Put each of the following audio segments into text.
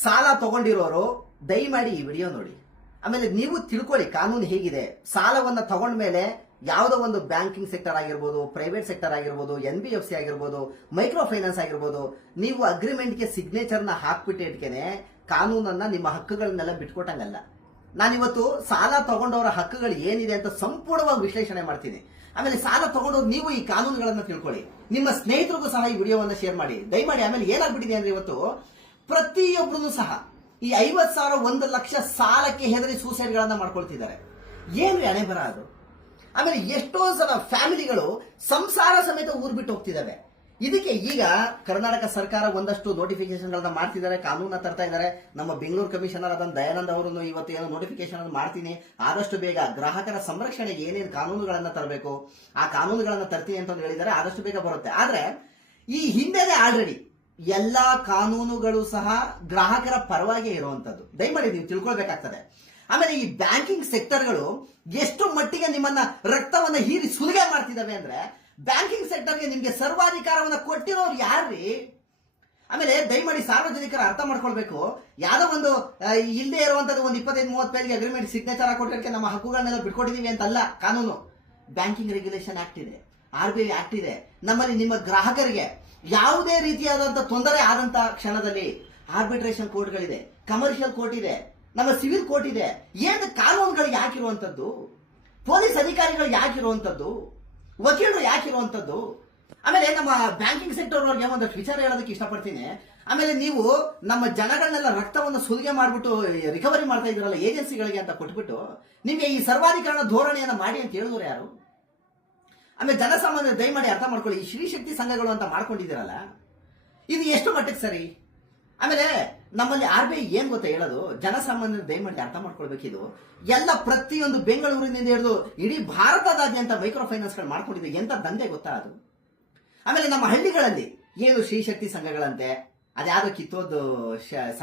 ಸಾಲ ತಗೊಂಡಿರೋರು ದಯಮಾಡಿ ಈ ವಿಡಿಯೋ ನೋಡಿ ಆಮೇಲೆ ನೀವು ತಿಳ್ಕೊಳ್ಳಿ ಕಾನೂನು ಹೇಗಿದೆ ಸಾಲವನ್ನು ತಗೊಂಡ ಮೇಲೆ ಯಾವುದೋ ಒಂದು ಬ್ಯಾಂಕಿಂಗ್ ಸೆಕ್ಟರ್ ಆಗಿರ್ಬೋದು ಪ್ರೈವೇಟ್ ಸೆಕ್ಟರ್ ಆಗಿರ್ಬೋದು ಎನ್ ಬಿ ಎಫ್ ಸಿ ಆಗಿರ್ಬೋದು ಮೈಕ್ರೋ ಫೈನಾನ್ಸ್ ಆಗಿರ್ಬೋದು ನೀವು ಅಗ್ರಿಮೆಂಟ್ಗೆ ಸಿಗ್ನೇಚರ್ನ ಹಾಕ್ಬಿಟ್ಟಿಟ್ಕೇನೆ ಕಾನೂನನ್ನ ನಿಮ್ಮ ಹಕ್ಕುಗಳನ್ನೆಲ್ಲ ಬಿಟ್ಕೊಟ್ಟಂಗಲ್ಲ ನಾನಿವತ್ತು ಸಾಲ ತಗೊಂಡವರ ಹಕ್ಕುಗಳು ಏನಿದೆ ಅಂತ ಸಂಪೂರ್ಣವಾಗಿ ವಿಶ್ಲೇಷಣೆ ಮಾಡ್ತೀನಿ ಆಮೇಲೆ ಸಾಲ ತಗೊಂಡವರು ನೀವು ಈ ಕಾನೂನುಗಳನ್ನು ತಿಳ್ಕೊಳ್ಳಿ ನಿಮ್ಮ ಸ್ನೇಹಿತರಿಗೂ ಸಹ ಈ ವಿಡಿಯೋವನ್ನು ಶೇರ್ ಮಾಡಿ ದಯಮಾಡಿ ಆಮೇಲೆ ಏನಾಗ್ಬಿಟ್ಟಿದೆ ಅಂದ್ರೆ ಇವತ್ತು ಪ್ರತಿಯೊಬ್ಬರು ಸಹ ಈ ಐವತ್ ಸಾವಿರ ಒಂದು ಲಕ್ಷ ಸಾಲಕ್ಕೆ ಹೆದರಿ ಸೂಸೈಡ್ಗಳನ್ನು ಮಾಡ್ಕೊಳ್ತಿದ್ದಾರೆ ಏನು ಹಣೆ ಬರ ಅದು ಆಮೇಲೆ ಎಷ್ಟೋ ಸಲ ಫ್ಯಾಮಿಲಿಗಳು ಸಂಸಾರ ಸಮೇತ ಊರು ಬಿಟ್ಟು ಹೋಗ್ತಿದ್ದಾವೆ ಇದಕ್ಕೆ ಈಗ ಕರ್ನಾಟಕ ಸರ್ಕಾರ ಒಂದಷ್ಟು ನೋಟಿಫಿಕೇಶನ್ಗಳನ್ನ ಮಾಡ್ತಿದ್ದಾರೆ ಕಾನೂನ ತರ್ತಾ ಇದ್ದಾರೆ ನಮ್ಮ ಬೆಂಗಳೂರು ಕಮಿಷನರ್ ಆದ ದಯಾನಂದ್ ಅವರನ್ನು ಇವತ್ತು ಏನೋ ನೋಟಿಫಿಕೇಶನ್ ಮಾಡ್ತೀನಿ ಆದಷ್ಟು ಬೇಗ ಗ್ರಾಹಕರ ಸಂರಕ್ಷಣೆಗೆ ಏನೇನು ಕಾನೂನುಗಳನ್ನು ತರಬೇಕು ಆ ಕಾನೂನುಗಳನ್ನು ತರ್ತೀನಿ ಅಂತ ಹೇಳಿದ್ದಾರೆ ಆದಷ್ಟು ಬೇಗ ಬರುತ್ತೆ ಆದರೆ ಈ ಹಿಂದೆನೆ ಆಲ್ರೆಡಿ ಎಲ್ಲ ಕಾನೂನುಗಳು ಸಹ ಗ್ರಾಹಕರ ಪರವಾಗಿ ಇರುವಂತದ್ದು ದಯಮಾಡಿ ನೀವು ತಿಳ್ಕೊಳ್ಬೇಕಾಗ್ತದೆ ಆಮೇಲೆ ಈ ಬ್ಯಾಂಕಿಂಗ್ ಸೆಕ್ಟರ್ಗಳು ಎಷ್ಟು ಮಟ್ಟಿಗೆ ನಿಮ್ಮನ್ನ ರಕ್ತವನ್ನ ಹೀರಿ ಸುಲಿಗೆ ಮಾಡ್ತಿದ್ದಾವೆ ಅಂದ್ರೆ ಬ್ಯಾಂಕಿಂಗ್ ಸೆಕ್ಟರ್ಗೆ ನಿಮಗೆ ಸರ್ವಾಧಿಕಾರವನ್ನು ಕೊಟ್ಟಿರೋರು ಯಾರ್ರಿ ಆಮೇಲೆ ದಯಮಾಡಿ ಸಾರ್ವಜನಿಕರ ಅರ್ಥ ಮಾಡ್ಕೊಳ್ಬೇಕು ಯಾವ್ದೋ ಒಂದು ಇಲ್ಲದೆ ಇರುವಂತದ್ದು ಒಂದು ಇಪ್ಪತ್ತೈದು ಮೂವತ್ತು ಪೇಜ್ಗೆ ಅಗ್ರಿಮೆಂಟ್ ಸಿಗ್ನೇಚರ್ ಹಾಕೊಟ್ಟಕ್ಕೆ ನಮ್ಮ ಹಕ್ಕುಗಳನ್ನೆಲ್ಲ ಬಿಟ್ಕೊಟ್ಟಿದೀವಿ ಅಂತಲ್ಲ ಕಾನೂನು ಬ್ಯಾಂಕಿಂಗ್ ರೆಗ್ಯುಲೇಷನ್ ಆಕ್ಟ್ ಇದೆ ಆರ್ ಬಿ ಐ ಆಕ್ಟ್ ಇದೆ ನಮ್ಮಲ್ಲಿ ನಿಮ್ಮ ಗ್ರಾಹಕರಿಗೆ ಯಾವುದೇ ರೀತಿಯಾದಂಥ ತೊಂದರೆ ಆದಂತಹ ಕ್ಷಣದಲ್ಲಿ ಆರ್ಬಿಟ್ರೇಷನ್ ಕೋರ್ಟ್ಗಳಿದೆ ಕಮರ್ಷಿಯಲ್ ಕೋರ್ಟ್ ಇದೆ ನಮ್ಮ ಸಿವಿಲ್ ಕೋರ್ಟ್ ಇದೆ ಏನು ಕಾನೂನುಗಳು ಯಾಕಿರುವಂಥದ್ದು ಪೊಲೀಸ್ ಅಧಿಕಾರಿಗಳು ಯಾಕಿರುವಂಥದ್ದು ವಕೀಲರು ಯಾಕಿರುವಂಥದ್ದು ಆಮೇಲೆ ನಮ್ಮ ಬ್ಯಾಂಕಿಂಗ್ ಸೆಕ್ಟರ್ ಅವ್ರಿಗೆ ಒಂದಷ್ಟು ವಿಚಾರ ಹೇಳೋದಕ್ಕೆ ಇಷ್ಟಪಡ್ತೀನಿ ಆಮೇಲೆ ನೀವು ನಮ್ಮ ಜನಗಳನ್ನೆಲ್ಲ ರಕ್ತವನ್ನು ಸುಲಿಗೆ ಮಾಡಿಬಿಟ್ಟು ರಿಕವರಿ ಮಾಡ್ತಾ ಇದ್ರಲ್ಲ ಏಜೆನ್ಸಿಗಳಿಗೆ ಅಂತ ಕೊಟ್ಬಿಟ್ಟು ನಿಮಗೆ ಈ ಸರ್ವಾಧಿಕರಣ ಧೋರಣೆಯನ್ನು ಮಾಡಿ ಅಂತ ಹೇಳಿದ್ರು ಯಾರು ಆಮೇಲೆ ಜನಸಾಮಾನ್ಯ ದಯಮಾಡಿ ಅರ್ಥ ಮಾಡ್ಕೊಳ್ಳಿ ಈ ಶ್ರೀಶಕ್ತಿ ಸಂಘಗಳು ಅಂತ ಮಾಡ್ಕೊಂಡಿದ್ದೀರಲ್ಲ ಇದು ಎಷ್ಟು ಮಟ್ಟಕ್ಕೆ ಸರಿ ಆಮೇಲೆ ನಮ್ಮಲ್ಲಿ ಆರ್ ಬಿ ಐ ಏನ್ ಗೊತ್ತಾ ಹೇಳೋದು ಜನಸಾಮಾನ್ಯರು ದಯಮಾಡಿ ಅರ್ಥ ಇದು ಎಲ್ಲ ಪ್ರತಿಯೊಂದು ಬೆಂಗಳೂರಿನಿಂದ ಹಿಡಿದು ಇಡೀ ಭಾರತದಾದ್ಯಂತ ಮೈಕ್ರೋ ಗಳು ಮಾಡ್ಕೊಂಡಿದೆ ಎಂತ ದಂಧೆ ಗೊತ್ತಾ ಅದು ಆಮೇಲೆ ನಮ್ಮ ಹಳ್ಳಿಗಳಲ್ಲಿ ಏನು ಶ್ರೀಶಕ್ತಿ ಸಂಘಗಳಂತೆ ಅದ್ಯಾವುದೋ ಕಿತ್ತೋದು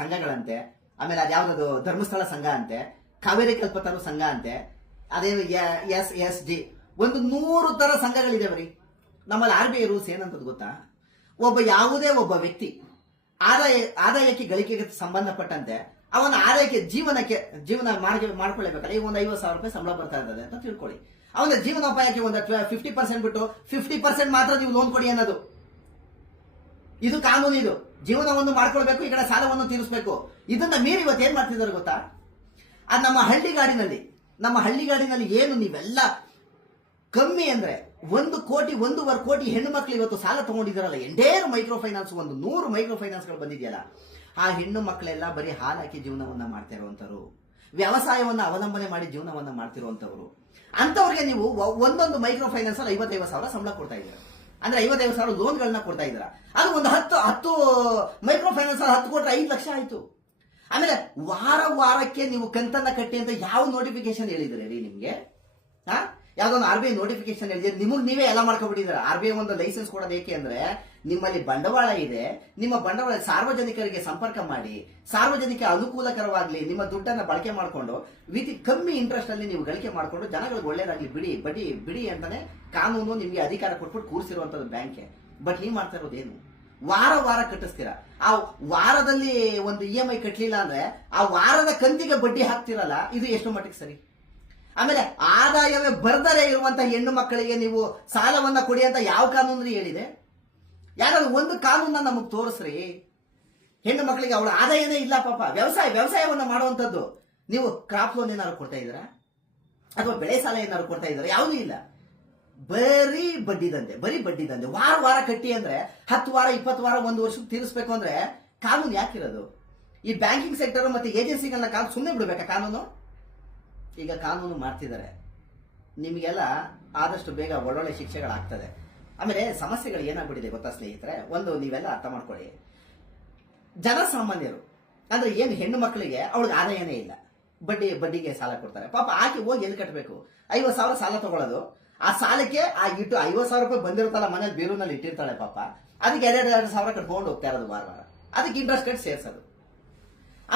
ಸಂಘಗಳಂತೆ ಆಮೇಲೆ ಅದ್ಯಾವ್ದು ಧರ್ಮಸ್ಥಳ ಸಂಘ ಅಂತೆ ಕಾವೇರಿ ಕಲ್ಪತರು ಸಂಘ ಅಂತೆ ಅದೇನು ಎಸ್ ಎಸ್ ಜಿ ಒಂದು ನೂರು ತರ ಸಂಘಗಳಿದಾವೆ ಬರಿ ನಮ್ಮಲ್ಲಿ ಆರ್ ಬಿ ಐ ರೂಲ್ಸ್ ಏನಂತದ್ದು ಗೊತ್ತಾ ಒಬ್ಬ ಯಾವುದೇ ಒಬ್ಬ ವ್ಯಕ್ತಿ ಆದಾಯ ಆದಾಯಕ್ಕೆ ಗಳಿಕೆಗೆ ಸಂಬಂಧಪಟ್ಟಂತೆ ಅವನ ಆದಾಯಕ್ಕೆ ಜೀವನಕ್ಕೆ ಜೀವನ ಮಾರ್ಗ ಮಾಡ್ಕೊಳ್ಳೇಬೇಕಲ್ಲ ಒಂದು ಐವತ್ತು ಸಾವಿರ ರೂಪಾಯಿ ಸಂಬಳ ಬರ್ತಾ ಇರ್ತದೆ ಅಂತ ತಿಳ್ಕೊಳ್ಳಿ ಅವನ ಜೀವನೋಪಾಯಕ್ಕೆ ಒಂದು ಫಿಫ್ಟಿ ಪರ್ಸೆಂಟ್ ಬಿಟ್ಟು ಫಿಫ್ಟಿ ಪರ್ಸೆಂಟ್ ಮಾತ್ರ ನೀವು ಲೋನ್ ಕೊಡಿ ಅನ್ನೋದು ಇದು ಕಾನೂನು ಇದು ಜೀವನವನ್ನು ಮಾಡ್ಕೊಳ್ಬೇಕು ಈ ಕಡೆ ಸಾಲವನ್ನು ತೀರಿಸಬೇಕು ಇದನ್ನ ಮೀರಿ ಇವತ್ತು ಏನ್ ಮಾಡ್ತಿದ್ದಾರೆ ಗೊತ್ತಾ ಅದು ನಮ್ಮ ಹಳ್ಳಿಗಾಡಿನಲ್ಲಿ ನಮ್ಮ ಹಳ್ಳಿಗಾಡಿನಲ್ಲಿ ಏನು ನೀವೆಲ್ಲ ಕಮ್ಮಿ ಅಂದ್ರೆ ಒಂದು ಕೋಟಿ ಒಂದೂವರೆ ಕೋಟಿ ಹೆಣ್ಣು ಮಕ್ಕಳು ಇವತ್ತು ಸಾಲ ತಗೊಂಡಿದಾರಲ್ಲ ಎಂಟೇರ್ ಮೈಕ್ರೋ ಫೈನಾನ್ಸ್ ಒಂದು ನೂರು ಮೈಕ್ರೋ ಫೈನಾನ್ಸ್ಗಳು ಬಂದಿದೆಯಲ್ಲ ಆ ಹೆಣ್ಣು ಮಕ್ಕಳೆಲ್ಲ ಬರೀ ಹಾಲಾಕಿ ಜೀವನವನ್ನ ಮಾಡ್ತಾ ಇರುವಂತವ್ರು ವ್ಯವಸಾಯವನ್ನ ಅವಲಂಬನೆ ಮಾಡಿ ಜೀವನವನ್ನ ಮಾಡ್ತಿರುವಂತವ್ರು ಅಂತವ್ರಿಗೆ ನೀವು ಒಂದೊಂದು ಮೈಕ್ರೋ ಫೈನಾನ್ಸ್ ಅಲ್ಲಿ ಐವತ್ತೈವತ್ತು ಸಾವಿರ ಸಂಬಳ ಕೊಡ್ತಾ ಇದ್ದಾರೆ ಅಂದ್ರೆ ಐವತ್ತೈದು ಸಾವಿರ ಲೋನ್ಗಳನ್ನ ಕೊಡ್ತಾ ಇದ್ದೀರಾ ಅದು ಒಂದು ಹತ್ತು ಹತ್ತು ಮೈಕ್ರೋ ಫೈನಾನ್ಸ್ ಹತ್ತು ಕೊಟ್ಟರೆ ಐದು ಲಕ್ಷ ಆಯ್ತು ಆಮೇಲೆ ವಾರ ವಾರಕ್ಕೆ ನೀವು ಕಂತನ್ನ ಕಟ್ಟಿ ಅಂತ ಯಾವ ನೋಟಿಫಿಕೇಶನ್ ಹೇಳಿದ್ರೆ ರೀ ನಿಮಗೆ ಹಾ ಯಾವ್ದೊಂದು ಆರ್ ಬಿ ಐ ನೋಟಿಫಿಕೇಶನ್ ಹೇಳಿದ್ರೆ ನಿಮಗೆ ನೀವೇ ಎಲ್ಲ ಮಾಡ್ಕೊಬಿಟ್ಟಿದ್ರ ಆರ್ ಬಿ ಐ ಒಂದು ಲೈಸೆನ್ಸ್ ಕೊಡೋದು ಏಕೆ ಅಂದ್ರೆ ನಿಮ್ಮಲ್ಲಿ ಬಂಡವಾಳ ಇದೆ ನಿಮ್ಮ ಬಂಡವಾಳ ಸಾರ್ವಜನಿಕರಿಗೆ ಸಂಪರ್ಕ ಮಾಡಿ ಸಾರ್ವಜನಿಕ ಅನುಕೂಲಕರವಾಗ್ಲಿ ನಿಮ್ಮ ದುಡ್ಡನ್ನ ಬಳಕೆ ಮಾಡಿಕೊಂಡು ವಿತ್ ಕಮ್ಮಿ ಇಂಟ್ರೆಸ್ಟ್ ಅಲ್ಲಿ ನೀವು ಗಳಿಕೆ ಮಾಡಿಕೊಂಡು ಜನಗಳಿಗೆ ಒಳ್ಳೇದಾಗ್ಲಿ ಬಿಡಿ ಬಡಿ ಬಿಡಿ ಅಂತಾನೆ ಕಾನೂನು ನಿಮಗೆ ಅಧಿಕಾರ ಕೊಟ್ಬಿಟ್ಟು ಕೂರಿಸಿರುವಂತದ್ದು ಬ್ಯಾಂಕ್ ಬಟ್ ನೀವು ಮಾಡ್ತಾ ಇರೋದೇನು ವಾರ ವಾರ ಕಟ್ಟಿಸ್ತೀರಾ ಆ ವಾರದಲ್ಲಿ ಒಂದು ಇ e ಎಂ ಐ ಕಟ್ಟಲಿಲ್ಲ ಅಂದ್ರೆ ಆ ವಾರದ ಕಂತಿಗೆ ಬಡ್ಡಿ ಹಾಕ್ತಿರಲ್ಲ ಇದು ಎಷ್ಟು ಮಟ್ಟಿಗೆ ಸರಿ ಆಮೇಲೆ ಆದಾಯವೇ ಬರ್ದರೆ ಇರುವಂತಹ ಹೆಣ್ಣು ಮಕ್ಕಳಿಗೆ ನೀವು ಸಾಲವನ್ನ ಕೊಡಿ ಅಂತ ಯಾವ ಕಾನೂನು ಹೇಳಿದೆ ಯಾರಾದ್ರೂ ಒಂದು ಕಾನೂನನ್ನ ನಮಗೆ ತೋರಿಸ್ರಿ ಹೆಣ್ಣು ಮಕ್ಕಳಿಗೆ ಅವಳ ಆದಾಯನೇ ಇಲ್ಲ ಪಾಪ ವ್ಯವಸಾಯ ವ್ಯವಸಾಯವನ್ನು ಮಾಡುವಂಥದ್ದು ನೀವು ಕ್ರಾಪ್ ಲೋನ್ ಏನಾದ್ರು ಕೊಡ್ತಾ ಇದ್ದೀರಾ ಅಥವಾ ಬೆಳೆ ಸಾಲ ಏನಾದ್ರು ಕೊಡ್ತಾ ಇದ್ದೀರಾ ಯಾವುದೂ ಇಲ್ಲ ಬರೀ ಬಡ್ಡಿದಂತೆ ಬರೀ ಬಡ್ಡಿದಂತೆ ವಾರ ವಾರ ಕಟ್ಟಿ ಅಂದ್ರೆ ಹತ್ತು ವಾರ ಇಪ್ಪತ್ತು ವಾರ ಒಂದು ವರ್ಷಕ್ಕೆ ತೀರಿಸ್ಬೇಕು ಅಂದ್ರೆ ಕಾನೂನು ಯಾಕಿರೋದು ಈ ಬ್ಯಾಂಕಿಂಗ್ ಸೆಕ್ಟರ್ ಮತ್ತೆ ಏಜೆನ್ಸಿಗಳನ್ನ ಕಾನೂನು ಸುಮ್ಮನೆ ಬಿಡಬೇಕಾ ಕಾನೂನು ಈಗ ಕಾನೂನು ಮಾಡ್ತಿದ್ದಾರೆ ನಿಮಗೆಲ್ಲ ಆದಷ್ಟು ಬೇಗ ಒಳ್ಳೊಳ್ಳೆ ಶಿಕ್ಷೆಗಳಾಗ್ತದೆ ಆಮೇಲೆ ಸಮಸ್ಯೆಗಳು ಏನಾಗ್ಬಿಟ್ಟಿದೆ ಗೊತ್ತಾ ಸ್ನೇಹಿತರೆ ಒಂದು ನೀವೆಲ್ಲ ಅರ್ಥ ಮಾಡ್ಕೊಳ್ಳಿ ಜನಸಾಮಾನ್ಯರು ಅಂದ್ರೆ ಏನು ಹೆಣ್ಣು ಮಕ್ಕಳಿಗೆ ಅವಳಿಗೆ ಆದಾಯನೇ ಇಲ್ಲ ಬಡ್ಡಿ ಬಡ್ಡಿಗೆ ಸಾಲ ಕೊಡ್ತಾರೆ ಪಾಪ ಆಕೆ ಹೋಗಿ ಎಲ್ಲಿ ಕಟ್ಟಬೇಕು ಐವತ್ತು ಸಾವಿರ ಸಾಲ ತಗೊಳ್ಳೋದು ಆ ಸಾಲಕ್ಕೆ ಆ ಇಟ್ಟು ಐವತ್ತು ಸಾವಿರ ರೂಪಾಯಿ ಬಂದಿರುತ್ತಲ್ಲ ಮನೇಲಿ ಬೇರೂನಲ್ಲಿ ಇಟ್ಟಿರ್ತಾಳೆ ಪಾಪ ಅದಕ್ಕೆ ಎರಡೆರಡು ಸಾವಿರ ಕಟ್ಕೊಂಡು ಹೋಗ್ತಾ ಇರೋದು ವಾರ ವಾರ ಅದಕ್ಕೆ ಇಂಟ್ರೆಸ್ಟ್ ಕಟ್ಟಿ ಸೇರಿಸೋದು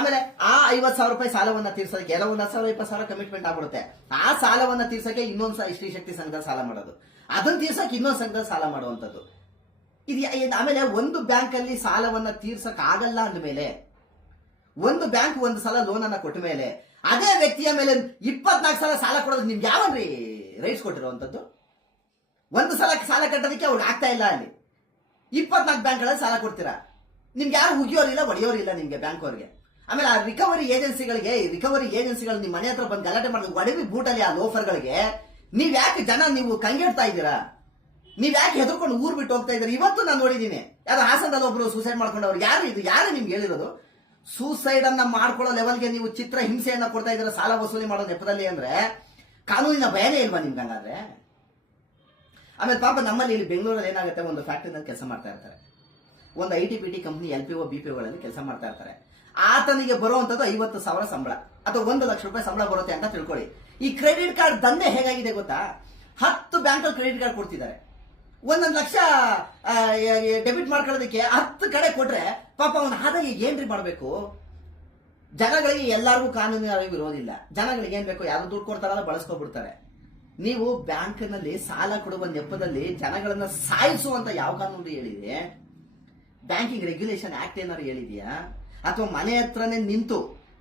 ಆಮೇಲೆ ಆ ಐವತ್ತು ಸಾವಿರ ರೂಪಾಯಿ ಸಾಲವನ್ನ ತೀರ್ಸೋದಕ್ಕೆ ಎಲ್ಲ ಒಂದ್ ಸಾವಿರ ಇಪ್ಪತ್ತು ಸಾವಿರ ಕಮಿಟ್ಮೆಂಟ್ ಆಗ್ಬಿಡುತ್ತೆ ಆ ಸಾಲವನ್ನ ತೀರ್ಸಕ್ಕೆ ಇನ್ನೊಂದು ಸ್ತ್ರೀ ಶಕ್ತಿ ಸಂಘದ ಸಾಲ ಮಾಡೋದು ಅದನ್ನ ತೀರ್ಸಕ್ ಇನ್ನೊಂದು ಸಂಘದ ಸಾಲ ಮಾಡುವಂಥದ್ದು ಇದು ಆಮೇಲೆ ಒಂದು ಬ್ಯಾಂಕ್ ಅಲ್ಲಿ ಸಾಲವನ್ನ ತೀರ್ಸಕ್ ಆಗಲ್ಲ ಅಂದಮೇಲೆ ಒಂದು ಬ್ಯಾಂಕ್ ಒಂದು ಸಲ ಲೋನ್ ಅನ್ನ ಕೊಟ್ಟ ಮೇಲೆ ಅದೇ ವ್ಯಕ್ತಿಯ ಮೇಲೆ ಇಪ್ಪತ್ನಾಲ್ಕು ಸಲ ಸಾಲ ಕೊಡೋದು ನಿಮ್ಗೆ ಯಾವನ್ರಿ ರೈಟ್ಸ್ ಕೊಟ್ಟಿರುವಂತದ್ದು ಒಂದು ಸಲ ಸಾಲ ಕಟ್ಟೋದಕ್ಕೆ ಅವ್ರಿಗೆ ಆಗ್ತಾ ಇಲ್ಲ ಅಲ್ಲಿ ಇಪ್ಪತ್ನಾಲ್ಕು ಬ್ಯಾಂಕ್ಗಳಲ್ಲಿ ಸಾಲ ಕೊಡ್ತೀರಾ ನಿಮ್ಗೆ ಯಾರು ಹುಗಿಯೋರಿಲ್ಲ ಒಡೆಯೋರಿಲ್ಲ ನಿಮ್ಗೆ ಬ್ಯಾಂಕ್ ಅವ್ರಿಗೆ ಆಮೇಲೆ ಆ ರಿಕವರಿ ಏಜೆನ್ಸಿಗಳಿಗೆ ರಿಕವರಿ ಏಜೆನ್ಸಿಗಳು ನಿಮ್ಮ ಮನೆ ಹತ್ರ ಬಂದು ಗಲಾಟೆ ಮಾಡಿದ್ರು ಒಡವಿ ಬೂಟಲ್ಲಿ ಆ ಲೋಫರ್ಗಳಿಗೆ ನೀವು ಯಾಕೆ ಜನ ನೀವು ಕಂಗೆಡ್ತಾ ಇದ್ದೀರಾ ನೀವು ಯಾಕೆ ಹೆದರ್ಕೊಂಡು ಊರ್ ಬಿಟ್ಟು ಹೋಗ್ತಾ ಇದ್ದಾರೆ ಇವತ್ತು ನಾನು ನೋಡಿದೀನಿ ಯಾರು ಹಾಸನದಲ್ಲಿ ಒಬ್ರು ಸೂಸೈಡ್ ಮಾಡ್ಕೊಂಡವ್ರು ಯಾರು ಇದು ಯಾರು ನಿಮ್ಗೆ ಹೇಳಿರೋದು ಸೂಸೈಡ್ ಅನ್ನ ಮಾಡ್ಕೊಳ್ಳೋ ಲೆವೆಲ್ಗೆ ನೀವು ಚಿತ್ರ ಹಿಂಸೆಯನ್ನ ಕೊಡ್ತಾ ಇದ್ದೀರಾ ಸಾಲ ವಸೂಲಿ ಮಾಡೋ ನೆಪದಲ್ಲಿ ಅಂದ್ರೆ ಕಾನೂನಿನ ಭಯನೇ ಇಲ್ವಾ ನಿಮ್ಗೆ ಹಂಗಾದ್ರೆ ಆಮೇಲೆ ಪಾಪ ನಮ್ಮಲ್ಲಿ ಇಲ್ಲಿ ಬೆಂಗಳೂರಲ್ಲಿ ಏನಾಗುತ್ತೆ ಒಂದು ಫ್ಯಾಕ್ಟ್ರಿನಲ್ಲಿ ಕೆಲಸ ಮಾಡ್ತಾ ಇರ್ತಾರೆ ಒಂದು I T P T company L P O B P ಒಗಳಲ್ಲಿ ಕೆಲಸ ಮಾಡ್ತಾ ಇರ್ತಾರೆ ಆತನಿಗೆ ಬರುವಂತದ್ದು ಐವತ್ತು ಸಾವಿರ ಸಂಬಳ ಅಥವಾ ಒಂದು ಲಕ್ಷ ರೂಪಾಯಿ ಸಂಬಳ ಬರುತ್ತೆ ಅಂತ ತಿಳ್ಕೊಳ್ಳಿ ಈ ಕ್ರೆಡಿಟ್ ಕಾರ್ಡ್ ದಂಧೆ ಹೇಗಾಗಿದೆ ಗೊತ್ತಾ ಹತ್ತು ಬ್ಯಾಂಕ್ ಕ್ರೆಡಿಟ್ ಕಾರ್ಡ್ ಕೊಡ್ತಿದ್ದಾರೆ ಒಂದೊಂದು ಲಕ್ಷ ಡೆಬಿಟ್ ಮಾಡ್ಕೊಳ್ಳೋದಕ್ಕೆ ಹತ್ತು ಕಡೆ ಕೊಟ್ರೆ ಪಾಪ ಅವನ ಆದಾಯ ಏನ್ರಿ ಮಾಡಬೇಕು ಜನಗಳಿಗೆ ಎಲ್ಲರಿಗೂ ಕಾನೂನಿನ ಅರಿವು ಇರೋದಿಲ್ಲ ಜನಗಳಿಗೆ ಏನ್ ಬೇಕು ಯಾರು ದುಡ್ಡು ಕೊಡ್ತಾರಲ್ಲ ಬಳಸ್ಕೊಬಿಡ್ತಾರೆ ನೀವು ಬ್ಯಾಂಕ್ನಲ್ಲಿ ಸಾಲ ಕೊಡುವ ನೆಪದಲ್ಲಿ ಜನಗಳನ್ನ ಸಾಯಿಸುವಂತ ಯಾವ ಕಾನೂನು ಹೇಳಿದೆ ಬ್ಯಾಂಕಿಂಗ್ ರೆಗ್ಯುಲೇಷನ್ ಆಕ್ಟ್ ಏನಾದ್ರು ಹೇಳಿದೆಯಾ ಅಥವಾ ಮನೆ ಹತ್ರನೇ ನಿಂತು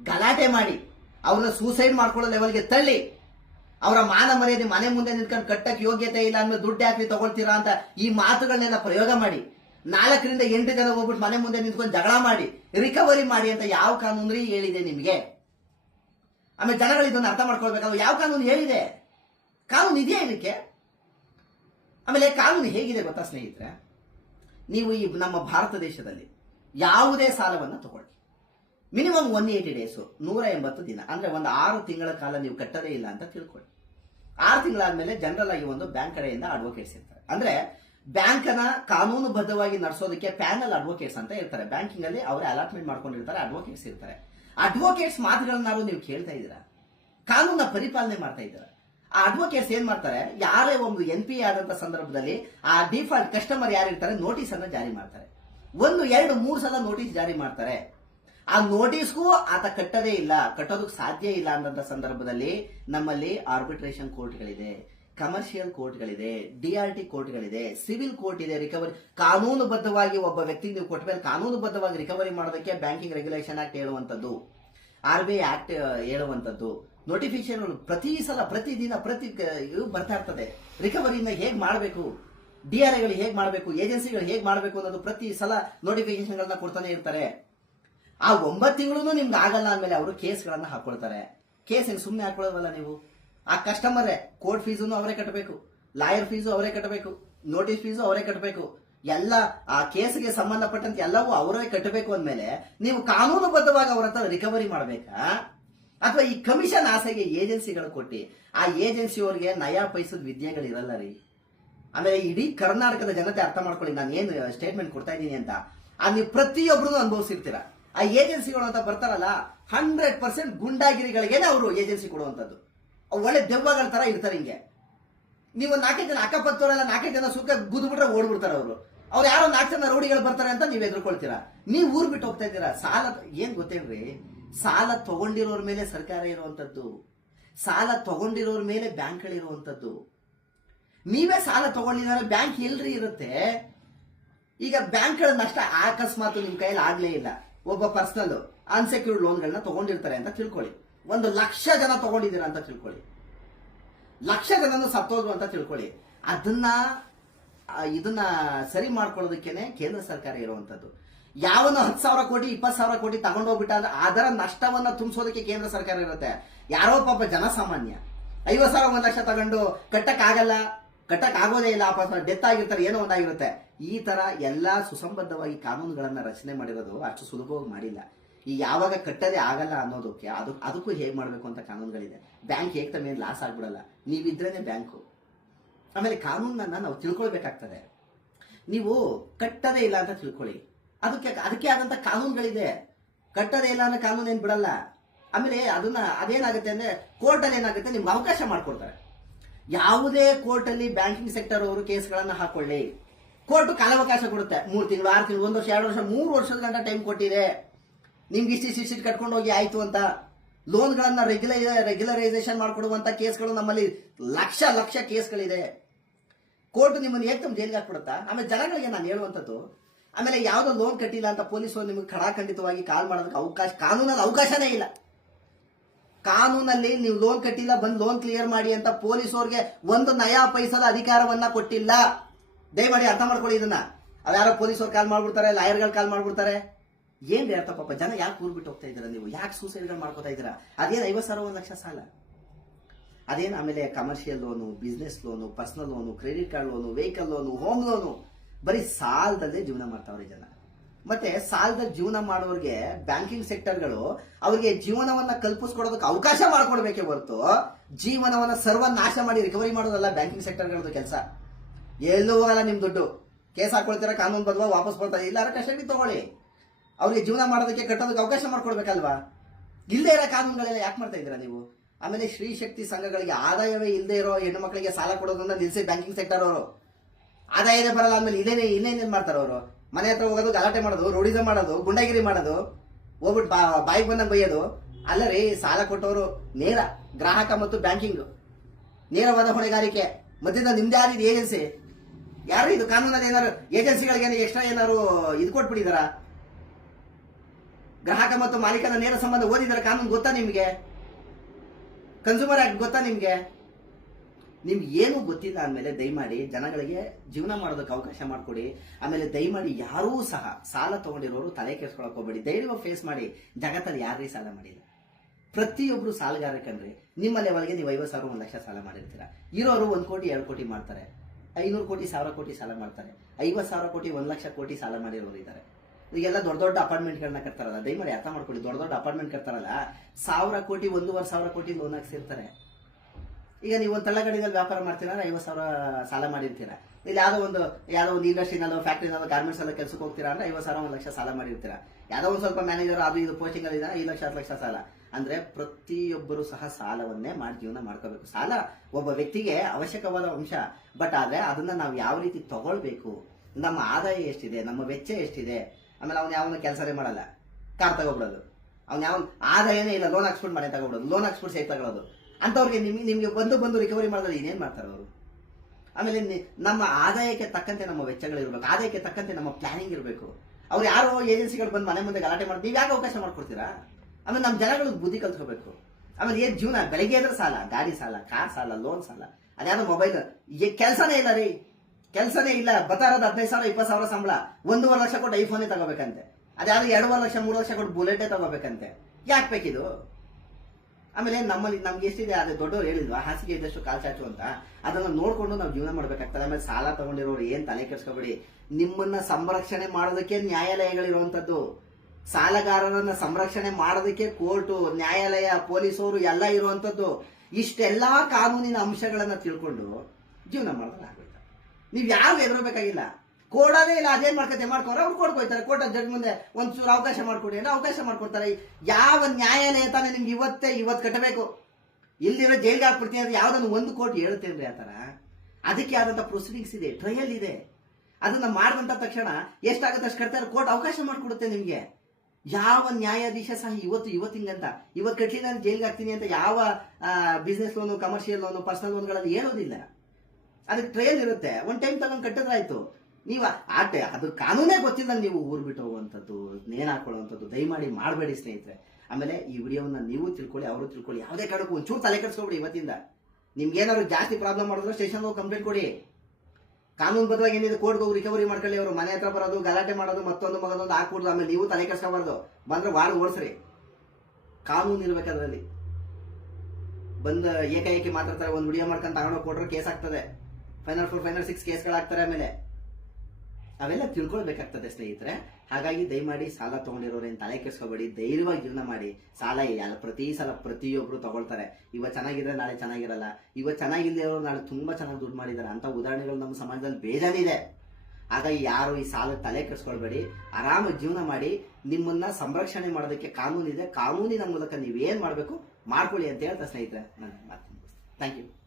ಗಲಾಟೆ ಮಾಡಿ ಅವ್ರನ್ನ ಸೂಸೈಡ್ ಮಾಡ್ಕೊಳ್ಳೋ ಲೆವೆಲ್ಗೆ ತಳ್ಳಿ ಅವರ ಮಾನ ಮರ್ಯಾದೆ ಮನೆ ಮುಂದೆ ನಿಂತ್ಕೊಂಡು ಕಟ್ಟಕ್ಕೆ ಯೋಗ್ಯತೆ ಇಲ್ಲ ಅಂದ್ರೆ ದುಡ್ಡು ಹಾಕಿ ತಗೊಳ್ತೀರಾ ಅಂತ ಈ ಮಾತುಗಳನ್ನೆಲ್ಲ ಪ್ರಯೋಗ ಮಾಡಿ ನಾಲ್ಕರಿಂದ ಎಂಟು ಜನ ಹೋಗ್ಬಿಟ್ಟು ಮನೆ ಮುಂದೆ ನಿಂತ್ಕೊಂಡು ಜಗಳ ಮಾಡಿ ರಿಕವರಿ ಮಾಡಿ ಅಂತ ಯಾವ ಕಾನೂನು ಹೇಳಿದೆ ನಿಮಗೆ ಆಮೇಲೆ ಜನಗಳು ಇದನ್ನು ಅರ್ಥ ಮಾಡ್ಕೊಳ್ಬೇಕಾದ್ರೆ ಯಾವ ಕಾನೂನು ಹೇಳಿದೆ ಕಾನೂನು ಇದೆಯಾ ಇದಕ್ಕೆ ಆಮೇಲೆ ಕಾನೂನು ಹೇಗಿದೆ ಗೊತ್ತಾ ಸ್ನೇಹಿತರೆ ನೀವು ಈ ನಮ್ಮ ಭಾರತ ದೇಶದಲ್ಲಿ ಯಾವುದೇ ಸಾಲವನ್ನು ತಗೊಳ್ಳಿ ಮಿನಿಮಮ್ ಒನ್ ಏಯ್ಟಿ ಡೇಸು ನೂರ ಎಂಬತ್ತು ದಿನ ಅಂದ್ರೆ ಒಂದು ಆರು ತಿಂಗಳ ಕಾಲ ನೀವು ಕಟ್ಟದೇ ಇಲ್ಲ ಅಂತ ತಿಳ್ಕೊಳ್ಳಿ ಆರು ತಿಂಗಳಾದ್ಮೇಲೆ ಜನರಲ್ ಆಗಿ ಒಂದು ಬ್ಯಾಂಕ್ ಕಡೆಯಿಂದ ಅಡ್ವೊಕೇಟ್ಸ್ ಇರ್ತಾರೆ ಅಂದರೆ ಕಾನೂನು ಕಾನೂನುಬದ್ಧವಾಗಿ ನಡೆಸೋದಕ್ಕೆ ಪ್ಯಾನಲ್ ಅಡ್ವೊಕೇಟ್ಸ್ ಅಂತ ಇರ್ತಾರೆ ಬ್ಯಾಂಕಿಂಗ್ ಅಲ್ಲಿ ಅವರೇ ಅಲಾಟ್ಮೆಂಟ್ ಮಾಡ್ಕೊಂಡಿರ್ತಾರೆ ಅಡ್ವೊಕೇಟ್ಸ್ ಇರ್ತಾರೆ ಅಡ್ವೊಕೇಟ್ಸ್ ಮಾತುಗಳನ್ನಾರು ನೀವು ಕೇಳ್ತಾ ಇದ್ದೀರಾ ಕಾನೂನ ಪರಿಪಾಲನೆ ಮಾಡ್ತಾ ಇದ್ದಾರೆ ಆ ಅಡ್ವೊಕೇಟ್ಸ್ ಏನ್ ಮಾಡ್ತಾರೆ ಯಾರೇ ಒಂದು ಎನ್ ಪಿ ಆದಂತ ಸಂದರ್ಭದಲ್ಲಿ ಆ ಡಿಫಾಲ್ಟ್ ಕಸ್ಟಮರ್ ಯಾರಿರ್ತಾರೆ ನೋಟಿಸ್ ಅನ್ನ ಜಾರಿ ಮಾಡ್ತಾರೆ ಒಂದು ಎರಡು ಮೂರು ಸಲ ನೋಟಿಸ್ ಜಾರಿ ಮಾಡ್ತಾರೆ ಆ ನೋಟಿಸ್ಗೂ ಆತ ಕಟ್ಟದೇ ಇಲ್ಲ ಕಟ್ಟೋದಕ್ಕೆ ಸಾಧ್ಯ ಇಲ್ಲ ಅಂದಂತ ಸಂದರ್ಭದಲ್ಲಿ ನಮ್ಮಲ್ಲಿ ಆರ್ಬಿಟ್ರೇಷನ್ ಕೋರ್ಟ್ಗಳಿದೆ ಕಮರ್ಷಿಯಲ್ ಕೋರ್ಟ್ಗಳಿದೆ ಡಿ ಆರ್ ಟಿ ಕೋರ್ಟ್ಗಳಿದೆ ಸಿವಿಲ್ ಕೋರ್ಟ್ ಇದೆ ರಿಕವರಿ ಕಾನೂನುಬದ್ಧವಾಗಿ ಒಬ್ಬ ವ್ಯಕ್ತಿ ನೀವು ಕೊಟ್ಟ ಮೇಲೆ ಕಾನೂನುಬದ್ಧವಾಗಿ ರಿಕವರಿ ಮಾಡೋದಕ್ಕೆ ಬ್ಯಾಂಕಿಂಗ್ ರೆಗ್ಯುಲೇಷನ್ ಆಕ್ಟ್ ಹೇಳುವಂಥದ್ದು ಆರ್ ಬಿ ಐ ಆಕ್ಟ್ ಹೇಳುವಂಥದ್ದು ನೋಟಿಫಿಕೇಶನ್ ಪ್ರತಿ ಸಲ ಪ್ರತಿದಿನ ಪ್ರತಿ ಬರ್ತಾ ಇರ್ತದೆ ರಿಕವರಿಯಿಂದ ಹೇಗೆ ಮಾಡಬೇಕು ಡಿ ಆರ್ ಹೇಗೆ ಮಾಡಬೇಕು ಏಜೆನ್ಸಿಗಳು ಹೇಗೆ ಮಾಡಬೇಕು ಅನ್ನೋದು ಪ್ರತಿ ಸಲ ನೋಟಿಫಿಕೇಶನ್ಗಳನ್ನ ಕೊಡ್ತಾನೆ ಇರ್ತಾರೆ ಆ ಒಂಬತ್ತು ತಿಂಗಳು ನಿಮ್ಗೆ ಆಗಲ್ಲ ಅಂದಮೇಲೆ ಅವರು ಕೇಸ್ಗಳನ್ನು ಹಾಕೊಳ್ತಾರೆ ಕೇಸ್ ಹೆಂಗೆ ಸುಮ್ಮನೆ ಹಾಕೊಳ್ಳೋದಲ್ಲ ನೀವು ಆ ಕಸ್ಟಮರೇ ಕೋರ್ಟ್ ಫೀಸನ್ನು ಅವರೇ ಕಟ್ಟಬೇಕು ಲಾಯರ್ ಫೀಸು ಅವರೇ ಕಟ್ಟಬೇಕು ನೋಟಿಸ್ ಫೀಸು ಅವರೇ ಕಟ್ಟಬೇಕು ಎಲ್ಲ ಆ ಕೇಸ್ಗೆ ಸಂಬಂಧಪಟ್ಟಂತೆ ಎಲ್ಲವೂ ಅವರೇ ಕಟ್ಟಬೇಕು ಅಂದಮೇಲೆ ನೀವು ಕಾನೂನುಬದ್ಧವಾಗಿ ಅವರ ಹತ್ರ ರಿಕವರಿ ಮಾಡಬೇಕಾ ಅಥವಾ ಈ ಕಮಿಷನ್ ಆಸೆಗೆ ಏಜೆನ್ಸಿಗಳು ಕೊಟ್ಟು ಆ ಏಜೆನ್ಸಿಯವರಿಗೆ ನಯಾ ಪೈಸದ ಇರಲ್ಲ ರೀ ಆಮೇಲೆ ಇಡೀ ಕರ್ನಾಟಕದ ಜನತೆ ಅರ್ಥ ಮಾಡ್ಕೊಳ್ಳಿ ನಾನು ಏನು ಸ್ಟೇಟ್ಮೆಂಟ್ ಕೊಡ್ತಾ ಇದ್ದೀನಿ ಅಂತ ಆ ನೀವು ಪ್ರತಿಯೊಬ್ಬರೂ ಅನುಭವಿಸಿರ್ತೀರಾ ಆ ಏಜೆನ್ಸಿಗಳು ಅಂತ ಬರ್ತಾರಲ್ಲ ಹಂಡ್ರೆಡ್ ಪರ್ಸೆಂಟ್ ಗುಂಡಾಗಿರಿಗಳಿಗೇನೆ ಅವರು ಏಜೆನ್ಸಿ ಕೊಡುವಂಥದ್ದು ಒಳ್ಳೆ ದೆವ್ವಗಳ ತರ ಇರ್ತಾರೆ ಹಿಂಗೆ ನೀವು ನಾಲ್ಕೈದು ಜನ ಅಕ್ಕಪಕ್ಕದವರೆಲ್ಲ ನಾಲ್ಕೈದು ಜನ ಸುಖ ಗುದ್ಬಿಟ್ರೆ ಓಡ್ಬಿಡ್ತಾರೆ ಅವರು ಅವ್ರು ಯಾರೋ ನಾಲ್ಕು ಜನ ರೌಡಿಗಳು ಬರ್ತಾರೆ ಅಂತ ನೀವು ಎದುರ್ಕೊಳ್ತೀರಾ ನೀವು ಊರ್ ಬಿಟ್ಟು ಹೋಗ್ತಾ ಇದ್ದೀರಾ ಸಾಲ ಏನ್ ಗೊತ್ತೇನ್ರಿ ಸಾಲ ತಗೊಂಡಿರೋರ ಮೇಲೆ ಸರ್ಕಾರ ಇರುವಂತದ್ದು ಸಾಲ ತಗೊಂಡಿರೋರ ಮೇಲೆ ಬ್ಯಾಂಕ್ಗಳಿರುವಂಥದ್ದು ನೀವೇ ಸಾಲ ತಗೊಂಡಿದ್ದಾರೆ ಬ್ಯಾಂಕ್ ಎಲ್ರಿ ಇರುತ್ತೆ ಈಗ ಬ್ಯಾಂಕ್ಗಳ ನಷ್ಟ ಅಕಸ್ಮಾತ್ ನಿಮ್ ಕೈಯಲ್ಲಿ ಆಗ್ಲೇ ಇಲ್ಲ ಒಬ್ಬ ಪರ್ಸನಲ್ ಅನ್ಸೆಕ್ಯೂರ್ಡ್ ಲೋನ್ಗಳನ್ನ ತಗೊಂಡಿರ್ತಾರೆ ಅಂತ ತಿಳ್ಕೊಳ್ಳಿ ಒಂದು ಲಕ್ಷ ಜನ ತಗೊಂಡಿದ್ದೀರಾ ಅಂತ ತಿಳ್ಕೊಳ್ಳಿ ಲಕ್ಷ ಜನನು ಸತ್ತೋದ್ರು ಅಂತ ತಿಳ್ಕೊಳ್ಳಿ ಅದನ್ನ ಇದನ್ನ ಸರಿ ಮಾಡ್ಕೊಳ್ಳೋದಕ್ಕೇನೆ ಕೇಂದ್ರ ಸರ್ಕಾರ ಇರುವಂತದ್ದು ಯಾವನು ಹತ್ತು ಸಾವಿರ ಕೋಟಿ ಇಪ್ಪತ್ತು ಸಾವಿರ ಕೋಟಿ ತಗೊಂಡೋಗ್ಬಿಟ್ಟ ಅಂದ್ರೆ ಅದರ ನಷ್ಟವನ್ನ ತುಂಬಿಸೋದಕ್ಕೆ ಕೇಂದ್ರ ಸರ್ಕಾರ ಇರುತ್ತೆ ಯಾರೋ ಪಾಪ ಜನಸಾಮಾನ್ಯ ಐವತ್ತು ಸಾವಿರ ಒಂದು ಲಕ್ಷ ತಗೊಂಡು ಕಟ್ಟಕ್ಕಾಗಲ್ಲ ಕಟ್ಟಕ್ ಆಗೋದೇ ಇಲ್ಲ ಆ ಡೆತ್ ಆಗಿರ್ತಾರೆ ಏನೋ ಒಂದಾಗಿರುತ್ತೆ ಈ ತರ ಎಲ್ಲಾ ಸುಸಂಬದ್ಧವಾಗಿ ಕಾನೂನುಗಳನ್ನ ರಚನೆ ಮಾಡಿರೋದು ಅಷ್ಟು ಸುಲಭವಾಗಿ ಮಾಡಿಲ್ಲ ಈ ಯಾವಾಗ ಕಟ್ಟದೇ ಆಗಲ್ಲ ಅನ್ನೋದಕ್ಕೆ ಅದು ಅದಕ್ಕೂ ಹೇಗೆ ಮಾಡಬೇಕು ಅಂತ ಕಾನೂನುಗಳಿದೆ ಬ್ಯಾಂಕ್ ಹೇಗೆ ತಮ್ಮ ಲಾಸ್ ಆಗ್ಬಿಡಲ್ಲ ನೀವಿದ್ರೇನೆ ಬ್ಯಾಂಕು ಆಮೇಲೆ ಕಾನೂನನ್ನ ನಾವು ತಿಳ್ಕೊಳ್ಬೇಕಾಗ್ತದೆ ನೀವು ಕಟ್ಟದೇ ಇಲ್ಲ ಅಂತ ತಿಳ್ಕೊಳ್ಳಿ ಅದಕ್ಕೆ ಅದಕ್ಕೆ ಆದಂತ ಕಾನೂನುಗಳಿದೆ ಕಟ್ಟದೇ ಇಲ್ಲ ಅನ್ನೋ ಕಾನೂನು ಏನ್ ಬಿಡಲ್ಲ ಆಮೇಲೆ ಅದನ್ನ ಅದೇನಾಗುತ್ತೆ ಅಂದ್ರೆ ಕೋರ್ಟಲ್ಲಿ ಏನಾಗುತ್ತೆ ನಿಮ್ಗೆ ಅವಕಾಶ ಮಾಡ್ಕೊಡ್ತಾರೆ ಯಾವುದೇ ಕೋರ್ಟಲ್ಲಿ ಬ್ಯಾಂಕಿಂಗ್ ಸೆಕ್ಟರ್ ಅವರು ಕೇಸ್ಗಳನ್ನು ಹಾಕೊಳ್ಳಿ ಕೋರ್ಟ್ ಕಾಲಾವಕಾಶ ಕೊಡುತ್ತೆ ಮೂರು ತಿಂಗಳು ಆರು ತಿಂಗಳು ಒಂದು ವರ್ಷ ಎರಡು ವರ್ಷ ಮೂರು ವರ್ಷದ ಗಂಟ ಟೈಮ್ ಕೊಟ್ಟಿದೆ ನಿಮ್ಗೆ ಇಷ್ಟು ಇಷ್ಟು ಇಷ್ಟು ಕಟ್ಕೊಂಡು ಹೋಗಿ ಆಯ್ತು ಅಂತ ಲೋನ್ಗಳನ್ನ ರೆಗ್ಯುಲೈ ರೆಗ್ಯುಲರೈಸೇಷನ್ ಮಾಡಿಕೊಡುವಂಥ ಕೇಸ್ಗಳು ನಮ್ಮಲ್ಲಿ ಲಕ್ಷ ಲಕ್ಷ ಕೇಸ್ಗಳಿದೆ ಕೋರ್ಟ್ ನಿಮ್ಮನ್ನು ತಮ್ಮ ಜೈಲಿಗೆ ಹಾಕ್ಬಿಡುತ್ತಾ ಆಮೇಲೆ ಜನಗಳಿಗೆ ನಾನು ಹೇಳುವಂಥದ್ದು ಆಮೇಲೆ ಯಾವುದೋ ಲೋನ್ ಕಟ್ಟಿಲ್ಲ ಅಂತ ಪೊಲೀಸರು ನಿಮಗೆ ಖಡಾಖಂಡಿತವಾಗಿ ಕಾಲ್ ಮಾಡೋದಕ್ಕೆ ಅವಕಾಶ ಕಾನೂನಲ್ಲಿ ಅವಕಾಶನೇ ಇಲ್ಲ ಕಾನೂನಲ್ಲಿ ನೀವು ಲೋನ್ ಕಟ್ಟಿಲ್ಲ ಬಂದು ಲೋನ್ ಕ್ಲಿಯರ್ ಮಾಡಿ ಅಂತ ಪೊಲೀಸ್ ಒಂದು ನಯಾ ಪೈಸದ ಅಧಿಕಾರವನ್ನ ಕೊಟ್ಟಿಲ್ಲ ದಯಮಾಡಿ ಅರ್ಥ ಮಾಡ್ಕೊಳ್ಳಿ ಇದನ್ನ ಪೊಲೀಸ್ ಅವ್ರು ಕಾಲ್ ಮಾಡ್ಬಿಡ್ತಾರೆ ಲಾಯರ್ಗಳು ಕಾಲ್ ಮಾಡ್ಬಿಡ್ತಾರೆ ಏನ್ ಹೇಳ್ತ ಜನ ಯಾಕೆ ಕೂರ್ಬಿಟ್ಟು ಹೋಗ್ತಾ ಇದ್ದೀರಾ ನೀವು ಯಾಕೆ ಸೂಸೈಡ್ಗಳು ಮಾಡ್ಕೋತಾ ಇದ್ದೀರಾ ಅದೇನು ಐವತ್ ಸಾವಿರ ಒಂದು ಲಕ್ಷ ಸಾಲ ಅದೇನು ಆಮೇಲೆ commercial loan business loan personal loan credit card loan vehicle loan home loan ಬರೀ ಸಾಲದಲ್ಲೇ ಜೀವನ ಮಾಡ್ತಾವ್ರಿ ಜನ ಮತ್ತೆ ಸಾಲದ ಜೀವನ ಮಾಡೋರಿಗೆ ಬ್ಯಾಂಕಿಂಗ್ ಸೆಕ್ಟರ್ಗಳು ಅವ್ರಿಗೆ ಜೀವನವನ್ನ ಕಲ್ಪಿಸ್ಕೊಡೋದಕ್ಕೆ ಅವಕಾಶ ಮಾಡ್ಕೊಡ್ಬೇಕೇ ಹೊರತು ಜೀವನವನ್ನ ಸರ್ವ ನಾಶ ಮಾಡಿ ರಿಕವರಿ ಮಾಡೋದಲ್ಲ ಬ್ಯಾಂಕಿಂಗ್ ಸೆಕ್ಟರ್ಗಳದ್ದು ಕೆಲಸ ಎಲ್ಲೂ ಹೋಗಲ್ಲ ನಿಮ್ ದುಡ್ಡು ಕೇಸ್ ಹಾಕೊಳ್ತೀರಾ ಕಾನೂನು ಬದ್ವಾ ವಾಪಸ್ ಬರ್ತಾರೆ ಇಲ್ಲಾರ ಕಸ್ಟಡಿ ತಗೊಳ್ಳಿ ಅವ್ರಿಗೆ ಜೀವನ ಮಾಡೋದಕ್ಕೆ ಕಟ್ಟೋದಕ್ಕೆ ಅವಕಾಶ ಮಾಡ್ಕೊಡ್ಬೇಕಲ್ವಾ ಇಲ್ಲದೆ ಇರೋ ಕಾನೂನುಗಳೆಲ್ಲ ಯಾಕೆ ಮಾಡ್ತಾ ಇದ್ದೀರಾ ನೀವು ಆಮೇಲೆ ಶ್ರೀ ಶಕ್ತಿ ಸಂಘಗಳಿಗೆ ಆದಾಯವೇ ಇಲ್ಲದೆ ಇರೋ ಹೆಣ್ಣು ಮಕ್ಕಳಿಗೆ ಸಾಲ ಕೊಡೋದನ್ನ ನಿಲ್ಸಿ ಬ್ಯಾಂಕಿಂಗ್ ಸೆಕ್ಟರ್ ಅವರು ಆದಾಯನೇ ಬರಲ್ಲ ಆಮೇಲೆ ಇಲ್ಲೇನೇ ಇನ್ನೇನೇನು ಮಾಡ್ತಾರ ಅವರು ಮನೆ ಹತ್ರ ಹೋಗೋದು ಗಲಾಟೆ ಮಾಡೋದು ರೋಡಿಸ ಮಾಡೋದು ಗುಂಡಾಗಿರಿ ಮಾಡೋದು ಹೋಗ್ಬಿಟ್ಟು ಬಾ ಬಾಯಿಗೆ ಬಂದಂಗೆ ಬೈಯೋದು ಅಲ್ಲ ರೀ ಸಾಲ ಕೊಟ್ಟವರು ನೇರ ಗ್ರಾಹಕ ಮತ್ತು ಬ್ಯಾಂಕಿಂಗ್ ನೇರವಾದ ಹೊಣೆಗಾರಿಕೆ ಮಧ್ಯದ ನಿಮ್ದೇ ಆದ ಏಜೆನ್ಸಿ ಯಾರು ಇದು ಕಾನೂನಲ್ಲಿ ಏನಾರು ಏಜೆನ್ಸಿಗಳಿಗೆ ಎಕ್ಸ್ಟ್ರಾ ಏನಾರು ಇದು ಕೊಟ್ಬಿಟ್ಟಿದಾರ ಗ್ರಾಹಕ ಮತ್ತು ಮಾಲೀಕನ ನೇರ ಸಂಬಂಧ ಓದಿದಾರೆ ಕಾನೂನು ಗೊತ್ತಾ ನಿಮಗೆ ಕನ್ಸ್ಯೂಮರ್ ಆಕ್ಟ್ ಗೊತ್ತಾ ನಿಮಗೆ ನಿಮ್ಗೆ ಏನು ಗೊತ್ತಿಲ್ಲ ಅಂದಮೇಲೆ ದಯಮಾಡಿ ಜನಗಳಿಗೆ ಜೀವನ ಮಾಡೋದಕ್ಕೆ ಅವಕಾಶ ಮಾಡಿಕೊಡಿ ಆಮೇಲೆ ದಯಮಾಡಿ ಯಾರೂ ಸಹ ಸಾಲ ತಗೊಂಡಿರೋರು ತಲೆ ಕೆಡ್ಸ್ಕೊಳಕ್ ಹೋಗ್ಬೇಡಿ ಧೈರ್ಯವಾಗಿ ಫೇಸ್ ಮಾಡಿ ಜಗತ್ತಲ್ಲಿ ಯಾರೇ ಸಾಲ ಮಾಡಿಲ್ಲ ಪ್ರತಿಯೊಬ್ರು ಸಾಲಗಾರ ಕಣ್ರಿ ನಿಮ್ಮ ಲೆವೆಲ್ಗೆ ನೀವು ಐವತ್ತು ಸಾವಿರ ಒಂದು ಲಕ್ಷ ಸಾಲ ಮಾಡಿರ್ತೀರ ಇರೋರು ಒಂದು ಕೋಟಿ ಎರಡು ಕೋಟಿ ಮಾಡ್ತಾರೆ ಐನೂರು ಕೋಟಿ ಸಾವಿರ ಕೋಟಿ ಸಾಲ ಮಾಡ್ತಾರೆ ಐವತ್ತು ಸಾವಿರ ಕೋಟಿ ಒಂದು ಲಕ್ಷ ಕೋಟಿ ಸಾಲ ಮಾಡಿರೋರು ಇದ್ದಾರೆ ಈಗೆಲ್ಲ ದೊಡ್ಡ ದೊಡ್ಡ ಅಪಾರ್ಟ್ಮೆಂಟ್ಗಳನ್ನ ಕಟ್ತಾರಲ್ಲ ದಯಮಾಡಿ ಅರ್ಥ ಮಾಡ್ಕೊಳ್ಳಿ ದೊಡ್ಡ ದೊಡ್ಡ ಅಪಾರ್ಟ್ಮೆಂಟ್ ಕಟ್ತಾರಲ್ಲ ಸಾವಿರ ಕೋಟಿ ಒಂದೂವರೆ ಸಾವಿರ ಕೋಟಿ ಲೋನ್ ಹಾಕ್ಸಿರ್ತಾರೆ ಈಗ ನೀವು ಒಂದು ತಳ್ಳಗಡಿಯಲ್ಲಿ ವ್ಯಾಪಾರ ಮಾಡ್ತೀರಾ ಐವತ್ತು ಸಾವಿರ ಸಾಲ ಮಾಡಿರ್ತೀರಾ ಇಲ್ಲಿ ಯಾವುದೋ ಒಂದು ಯಾವ್ದೋ ಒಂದು ಇಂಡಸ್ಟ್ರಿನಲ್ಲೋ ಫ್ಯಾಕ್ಟ್ರಿನಲ್ಲೋ ಗಾರ್ಮೆಂಟ್ಸ್ ಎಲ್ಲ ಕೆಲಸಕ್ಕೆ ಹೋಗ್ತೀರಾ ಅಂದ್ರೆ ಐವತ್ತು ಸಾವಿರ ಒಂದು ಲಕ್ಷ ಸಾಲ ಮಾಡಿರ್ತೀರಾ ಯಾವುದೋ ಒಂದು ಸ್ವಲ್ಪ ಮ್ಯಾನೇಜರ್ ಅದು ಇದು ಪೋಸ್ಟಿಂಗ್ ಅಲ್ಲಿ ಈ ಲಕ್ಷ ಹತ್ತು ಲಕ್ಷ ಸಾಲ ಅಂದ್ರೆ ಪ್ರತಿಯೊಬ್ಬರು ಸಹ ಸಾಲವನ್ನೇ ಮಾಡಿ ಜೀವನ ಮಾಡ್ಕೋಬೇಕು ಸಾಲ ಒಬ್ಬ ವ್ಯಕ್ತಿಗೆ ಅವಶ್ಯಕವಾದ ಅಂಶ ಬಟ್ ಆದ್ರೆ ಅದನ್ನ ನಾವು ಯಾವ ರೀತಿ ತಗೊಳ್ಬೇಕು ನಮ್ಮ ಆದಾಯ ಎಷ್ಟಿದೆ ನಮ್ಮ ವೆಚ್ಚ ಎಷ್ಟಿದೆ ಆಮೇಲೆ ಅವ್ನು ಯಾವ ಕೆಲಸನೇ ಮಾಡಲ್ಲ ಕಾರ್ ತಗೋಬಿಡೋದು ಅವ್ನು ಯಾವ ಆದಾಯನೇ ಇಲ್ಲ ಲೋನ್ ಹಾಕ್ಸ್ಬಿಟ್ಟು ಮನೆ ತಗೋಬಿಡೋದು ಲೋನ್ ಹಾಕ್ಸ್ಬಿಟ್ಟು ಸೇಫ್ ತಗೊಳ್ಳೋದು ಅಂಥವ್ರಿಗೆ ನಿಮ್ಗೆ ನಿಮಗೆ ಬಂದು ಬಂದು ರಿಕವರಿ ಮಾಡಿದ್ರೆ ಇನ್ನೇನು ಮಾಡ್ತಾರೆ ಅವರು ಆಮೇಲೆ ನಮ್ಮ ಆದಾಯಕ್ಕೆ ತಕ್ಕಂತೆ ನಮ್ಮ ವೆಚ್ಚಗಳಿರ್ಬೇಕು ಆದಾಯಕ್ಕೆ ತಕ್ಕಂತೆ ನಮ್ಮ ಪ್ಲಾನಿಂಗ್ ಇರಬೇಕು ಅವ್ರು ಯಾರೋ ಏಜೆನ್ಸಿಗಳು ಬಂದು ಮನೆ ಮುಂದೆ ಗಲಾಟೆ ಮಾಡಿ ನೀವು ಯಾಕೆ ಅವಕಾಶ ಮಾಡ್ಕೊಡ್ತೀರಾ ಆಮೇಲೆ ನಮ್ಮ ಜನಗಳಿಗೆ ಬುದ್ಧಿ ಕಲ್ತ್ಕೋಬೇಕು ಆಮೇಲೆ ಏನು ಜೀವನ ಬೆಳಗ್ಗೆ ಅಂದ್ರೆ ಸಾಲ ಗಾಡಿ ಸಾಲ ಕಾರ್ ಸಾಲ ಲೋನ್ ಸಾಲ ಅದ್ಯಾವುದೋ ಮೊಬೈಲ್ ಕೆಲಸನೇ ಇಲ್ಲ ರೀ ಕೆಲಸನೇ ಇಲ್ಲ ಬತ್ತಾರದ ಹದಿನೈದು ಸಾವಿರ ಇಪ್ಪತ್ತು ಸಾವಿರ ಸಂಬಳ ಒಂದೂವರೆ ಲಕ್ಷ ಕೊಟ್ಟು ಐಫೋನೇ ತಗೋಬೇಕಂತೆ ಅದ್ಯಾವುದೋ ಎರಡೂವರೆ ಲಕ್ಷ ಮೂರು ಲಕ್ಷ ಕೊಟ್ಟು ಬುಲೆಟೇ ತಗೋಬೇಕಂತೆ ಯಾಕೆ ಬೇಕಿದು ಆಮೇಲೆ ನಮ್ಮಲ್ಲಿ ನಮ್ಗೆ ಎಷ್ಟಿದೆ ಅದೇ ದೊಡ್ಡವ್ರು ಹೇಳಿದ್ವಾ ಹಾಸಿಗೆ ಇದ್ದಷ್ಟು ಕಾಲು ಚಾಚು ಅಂತ ಅದನ್ನ ನೋಡ್ಕೊಂಡು ನಾವು ಜೀವನ ಮಾಡ್ಬೇಕಾಗ್ತದೆ ಆಮೇಲೆ ಸಾಲ ತಗೊಂಡಿರೋರು ಏನ್ ತಲೆ ಕೆಡ್ಸ್ಕೊಬೇಡಿ ನಿಮ್ಮನ್ನ ಸಂರಕ್ಷಣೆ ಮಾಡೋದಕ್ಕೆ ನ್ಯಾಯಾಲಯಗಳಿರುವಂತದ್ದು ಸಾಲಗಾರರನ್ನ ಸಂರಕ್ಷಣೆ ಮಾಡೋದಕ್ಕೆ ಕೋರ್ಟು ನ್ಯಾಯಾಲಯ ಪೊಲೀಸರು ಎಲ್ಲ ಇರುವಂತದ್ದು ಇಷ್ಟೆಲ್ಲಾ ಕಾನೂನಿನ ಅಂಶಗಳನ್ನ ತಿಳ್ಕೊಂಡು ಜೀವನ ಮಾಡೋದಾಗುತ್ತೆ ನೀವು ಯಾರು ಹೆದರಬೇಕಾಗಿಲ್ಲ ಕೊಡೋದೇ ಇಲ್ಲ ಅದೇನ್ ಮಾಡ್ಕತೆ ಮಾಡ್ಕೊಂಡ್ರೆ ಅವ್ರು ಕೊಡ್ಕೊಯ್ತಾರೆ ಕೋರ್ಟ್ ಜಡ್ಜ್ ಮುಂದೆ ಒಂದ್ಸೂರು ಅವಕಾಶ ಮಾಡ್ಕೊಡಿ ಅಂದ್ರೆ ಅವಕಾಶ ಮಾಡ್ಕೊಡ್ತಾರೆ ಯಾವ ನ್ಯಾಯಾಲಯ ತಾನೇ ನಿಮ್ಗೆ ಇವತ್ತೇ ಇವತ್ತು ಕಟ್ಟಬೇಕು ಇಲ್ಲಿರೋ ಜೈಲ್ಗೆ ಹಾಕ್ಬಿಡ್ತೀನಿ ಅಂದ್ರೆ ಯಾವ್ದೊಂದು ಒಂದು ಕೋರ್ಟ್ ಹೇಳ್ತೇನೆ ಆ ಥರ ಅದಕ್ಕೆ ಆದಂತ ಪ್ರೊಸೀಡಿಂಗ್ಸ್ ಇದೆ ಟ್ರಯಲ್ ಇದೆ ಅದನ್ನ ಮಾಡಿದಂತ ತಕ್ಷಣ ಎಷ್ಟಾಗುತ್ತೆ ಅಷ್ಟು ಕಟ್ತಾರೆ ಕೋರ್ಟ್ ಅವಕಾಶ ಮಾಡ್ಕೊಡುತ್ತೆ ನಿಮಗೆ ಯಾವ ನ್ಯಾಯಾಧೀಶ ಸಹ ಇವತ್ತು ಇವತ್ತಿಂಗಂತ ಅಂತ ಇವತ್ತು ಕಟ್ಲಿಲ್ಲ ನಾನು ಜೈಲ್ಗೆ ಹಾಕ್ತೀನಿ ಅಂತ ಯಾವ business loan commercial loan personal ಲೋನ್ಗಳಲ್ಲಿ ಹೇಳೋದಿಲ್ಲ ಅದಕ್ಕೆ ಟ್ರಯಲ್ ಇರುತ್ತೆ ಒಂದು ಟೈಮ್ ತಗೊಂಡು ಕಟ್ಟಿದ್ರಾಯ್ತು ನೀವು ಆಟ ಅದು ಕಾನೂನೇ ಗೊತ್ತಿಲ್ಲ ನೀವು ಊರು ಬಿಟ್ಟು ಹೋಗುವಂಥದ್ದು ನೇಣು ಹಾಕೊಳ್ಳುವಂಥದ್ದು ದಯಮಾಡಿ ಮಾಡಬೇಡಿ ಸ್ನೇಹಿತರೆ ಆಮೇಲೆ ಈ ವಿಡಿಯೋವನ್ನು ನೀವು ತಿಳ್ಕೊಳ್ಳಿ ಅವರು ತಿಳ್ಕೊಳ್ಳಿ ಯಾವುದೇ ಕಾರಣಕ್ಕೂ ಒಂಚೂರು ತಲೆ ಕೆಡಿಸ್ಕೊಬಿಡಿ ಇವತ್ತಿಂದ ನಿಮ್ಗೆ ಏನಾದ್ರು ಜಾಸ್ತಿ ಪ್ರಾಬ್ಲಮ್ ಮಾಡಿದ್ರೆ ಸ್ಟೇಷನ್ ಹೋಗಿ ಕಂಪ್ಲೇಂಟ್ ಕೊಡಿ ಕಾನೂನು ಬದಲಾಗಿ ಏನಿದೆ ಕೋರ್ಟ್ ಹೋಗಿ ರಿಕವರಿ ಮಾಡ್ಕೊಳ್ಳಿ ಅವರು ಮನೆ ಹತ್ರ ಬರೋದು ಗಲಾಟೆ ಮಾಡೋದು ಮತ್ತೊಂದು ಮಗದೊಂದು ಹಾಕ್ಬಿಡ್ದು ಆಮೇಲೆ ನೀವು ತಲೆ ಕೆಡಿಸ್ಕೊಬಾರ್ದು ಬಂದ್ರೆ ವಾಡ್ ಓಡಿಸ್ರಿ ಕಾನೂನು ಇರ್ಬೇಕದ್ರಲ್ಲಿ ಬಂದು ಏಕಾಏಕಿ ಮಾತಾಡ್ತಾರೆ ಒಂದು ವಿಡಿಯೋ ಮಾಡ್ಕೊಂಡು ತಗೊಂಡೋಗಿ ಕೊಟ್ರೆ ಕೇಸ್ ಆಗ್ತದೆ ಫೈನಲ್ ಫೋರ್ ಫೈನಲ್ ಸಿಕ್ಸ್ ಕೇಸ್ಗಳಾಗ್ತಾರೆ ಆಮೇಲೆ ಅವೆಲ್ಲ ತಿಳ್ಕೊಳ್ಬೇಕಾಗ್ತದೆ ಸ್ನೇಹಿತರೆ ಹಾಗಾಗಿ ದಯಮಾಡಿ ಸಾಲ ತಗೊಂಡಿರೋರೇನು ತಲೆ ಕೆಡಿಸ್ಕೋಬೇಡಿ ಧೈರ್ಯವಾಗಿ ಜೀವನ ಮಾಡಿ ಸಾಲ ಇಲ್ಲ ಪ್ರತಿ ಸಲ ಪ್ರತಿಯೊಬ್ಬರು ತಗೊಳ್ತಾರೆ ಇವ ಚೆನ್ನಾಗಿದ್ರೆ ನಾಳೆ ಚೆನ್ನಾಗಿರಲ್ಲ ಇವ ಚೆನ್ನಾಗಿಲ್ಲ ಇರೋರು ನಾಳೆ ತುಂಬಾ ಚೆನ್ನಾಗಿ ದುಡ್ಡು ಮಾಡಿದ್ದಾರೆ ಅಂತ ಉದಾಹರಣೆಗಳು ನಮ್ಮ ಸಮಾಜದಲ್ಲಿ ಬೇಜಾರಿದೆ ಹಾಗಾಗಿ ಯಾರು ಈ ಸಾಲ ತಲೆ ಕೆಡಿಸ್ಕೊಳ್ಬೇಡಿ ಆರಾಮ ಜೀವನ ಮಾಡಿ ನಿಮ್ಮನ್ನ ಸಂರಕ್ಷಣೆ ಮಾಡೋದಕ್ಕೆ ಕಾನೂನಿದೆ ಕಾನೂನಿನ ಮೂಲಕ ನೀವೇನು ಮಾಡಬೇಕು ಮಾಡ್ಕೊಳ್ಳಿ ಅಂತ ಹೇಳ್ತಾ ಸ್ನೇಹಿತರೆ ನನ್ನ ಮಾತು ಥ್ಯಾಂಕ್ ಯು